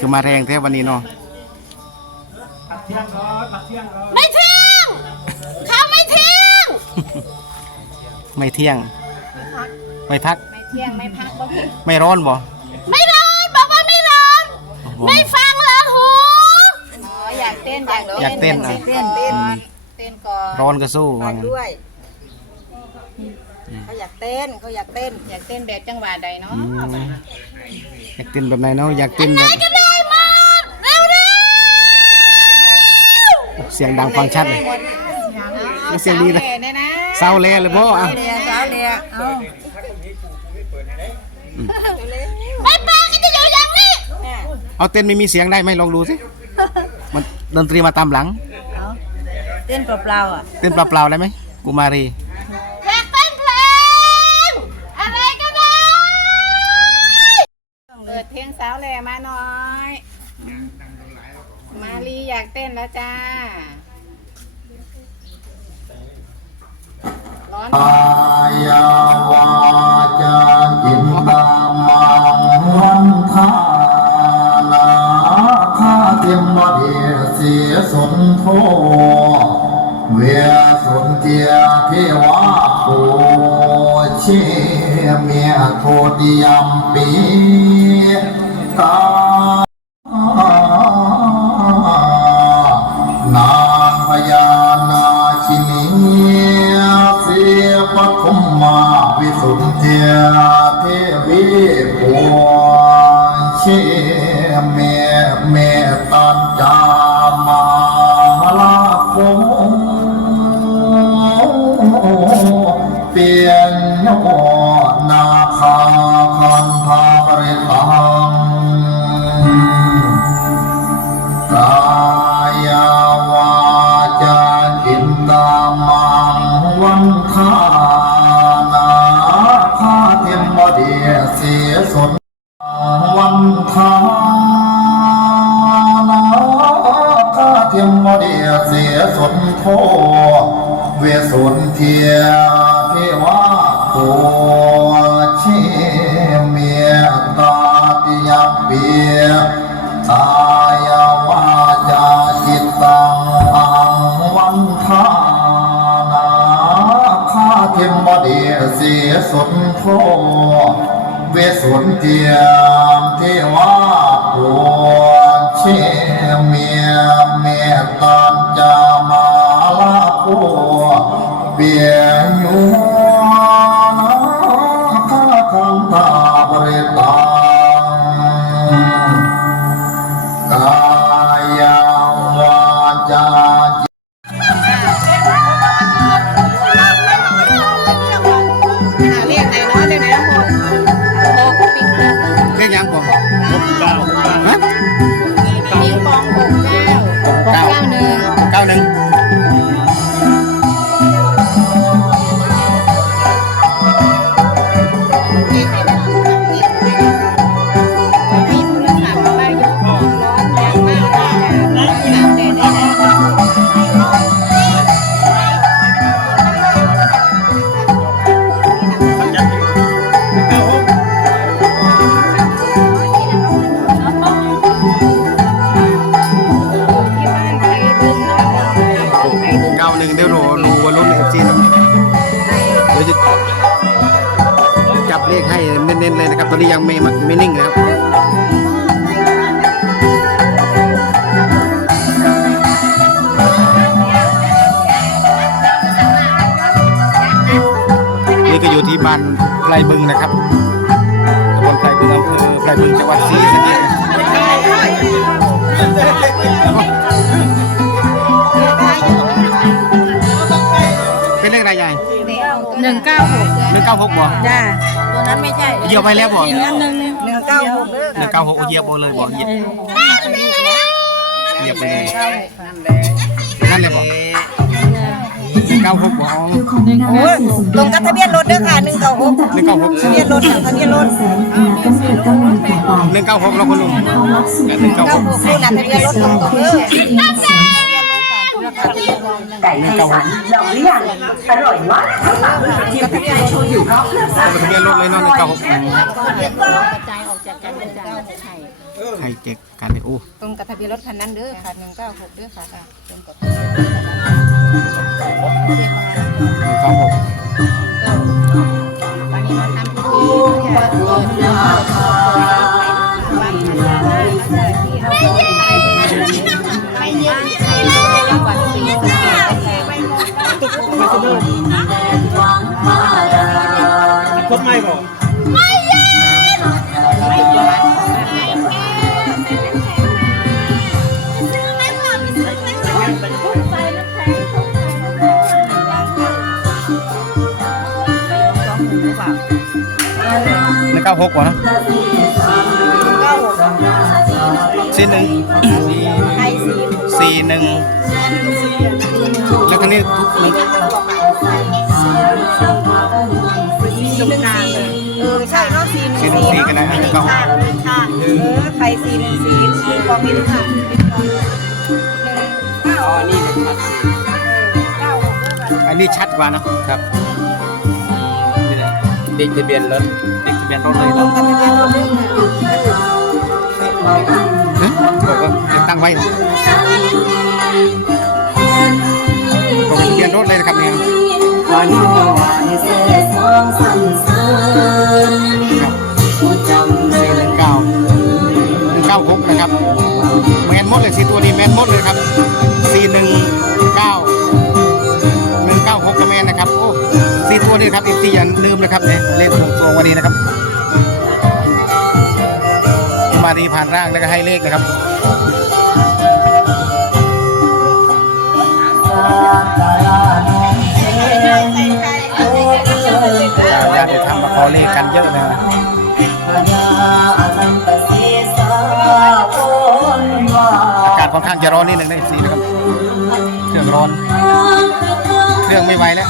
คือมาแรงแท้วันนี้เนาะไม่เที่ยงเขาไม่เที่ยง ไม่เที่ยง ไม่พัก ไม่เที่ยงไม่พักบ่พี่ไม่ร้อนบ่ ไม่ร้อนบอกว่าไม่ร้อน ไม่ฟังละหูอ๋ออยากเต้นอยากอยากเต้นอะเต้นเต้นเต้นก่อนร้อนก็สู้ว่าฟังงั้นด้วย เขาอยากเต้นเขาอยากเต้น อยากเต้นแบบจังหวะใดเนาะอืมอยากเต้นแบบไหนเนาะอยากเต้นแบบก็ได้หมดเร็วเร็วเสียงดังฟังชัดเลยก็เสียงดีนะเนี่ยนะเศร้าแลเลยบ่อะเลียสาวเลียเอาไม่ไปก็จะอยู่อย่างนี้เนี่ยเอาเต้นไม่มีเสียงได้ไหมลองดูสิมันดนตรีมาตามหลังเอาเต้นเปล่าๆอะเต้นเปล่าๆได้ไหมกุมารี มาน่อย มาลีอยากเต้นแล้วจ้า ร้อน ยาวาจาจิตตามังวันทานาคาเทียมวเดียเสียสนโทเวียสนเจียเทวาโคเชเมียโทติยมปีานางพญานาชินีเสียปฐุมมาวิสุทธิเทวีปวงเช เสียสนวันทานาคาเทมบดีเสียสนโทเวสนเทียเทวาตัวเชเมียตาติยเปียกายวาจาจิตตังอังวันทานาคาเทมบดีเสียสนโท วสุนเทียมเทวาปวงเชเมียเมตตาจามาลาโคเบียยุ หนึ่งเดี๋ยวรอรูวันรุ่นเอฟซีนเดี๋ยวจะจับเลขให้เน้นๆเลยนะครับ ตอนนี้ยังไม่ไม่นิ่งนะครับนี่ก็อยู่ที่บ้านไพรบึงนะครับตำบลไพรบึงอำเภอไพรบึงจังหวัดศรีสะเกษ กหนึ่งเก้าหกบ่จ้าตัวนั้นไม่ใช่เหยียบไปแล้วบ่อีกอันหนึ่งหนึ่งเก้าหกเด้อหนึ่งเก้าหกเหยียบบ่เลยบ่เหยียบเหยียบไปเลยนั่นเลยบ่หนึ่งเก้าหกบ่โอ้ยลงกับทะเบียนรถเด้อค่ะหนึ่งเก้าหกหนึ่งเก้าหกทะเบียนรถค่ะทะเบียนรถหนึ่งเก้าหกแล้วคุณลุงหนึ่งเก้าหเก้ากหกคู่น่ะทะเบียนรถของเด้อ ไก่ไทยสันลองหรือยังอร่อยมากทั้งหลังเทียมพริกไทยโชยุเพราะเครื่องสร้างทะเบียนรถเลยเนาะหนึ่งเก้ากก็เรียกกระจายออกจากกันกระจายใช่ใครเจ็กกันเลยโอ้ตรงกับทะเบียนรถคันนั้นเด้อค่ะหนึ่งเก้าหกเด้อค่ะตรงกับหนึ่งเก้าหกวันนี้มาทำพิธีค่ะ หนึ่งเก้าหกวะเนาะสี่หนึ่งสี่หนึ่งแล้วครั้งนี้ทุกหนึ่งสี่หนึ่งสี่เออใช่เนาะสี่หนึ่งสี่หนึ่งสี่กันนะหนึ่งเก้าหกค่ะค่ะเออใครสี่หนึ่งสี่สี่กองนี้ด้วยค่ะอ๋อนี่เลยเก้าหกด้วยกันอันนี้ชัดกว่าเนาะครับ ติดทะเบียนรถเด็กทะเบียนรถเลยตรงกับทะเบียนรถด้วยค่ะเอ๊ะบอกว่าตั้งไว้ตรงทะเบียนรถเลยนะครับเนี่ยครับสี่หนึ่งเก้าหนึ่งเก้าหกนะครับแมนหมดเลยสี่ตัวนี้แมนหมดเลยครับสี่หนึ่งเก้าหนึ่งเก้าหกก็แมนนะครับโอ้สี่ ตัวนี้ครับอีกสี่อย่าลืมนะครับเนี่ยเลขของตัววันนี้นะครับ มาดีผ่านร่างแล้วก็ให้เลขนะครับญาติธรรมมาขอเลขกันเยอะนะอากาศค่อนข้างจะร้อนนิดหนึ่งนะสีนะครับ เครื่องร้อน เครื่องไม่ไหวแล้ว